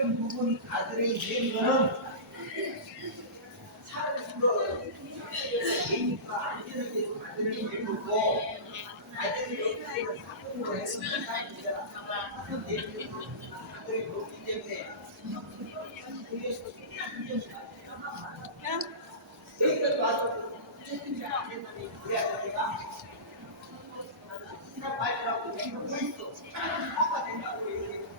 이런 부분 아들이 된 거는 사람으로 개인과 안전을 위해서 만드는 일이고 아들이 사건으로 해서 사건 대비를 아들이 그렇기 때문에 여기까지 와서 책임이 안 된다니 그래야 내가 시간 말이라고 생각 뭐 있어 아빠 된다고 얘기해.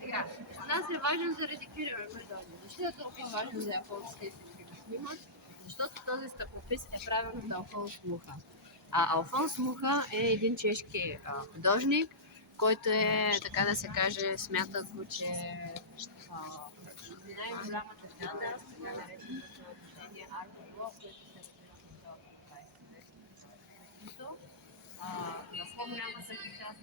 Сега, за нас е важен заради Кирил Ермедони. Защо е толкова важен за японския снимак? Защото този стъклопис е правен от Алфонс Муха. Алфонс Муха е един чешки художник, който е, така да се каже, смятат го, че най-голямата театър, така нареченото движение Арт Nouveau, което се развива в 20 век. На по-голямата част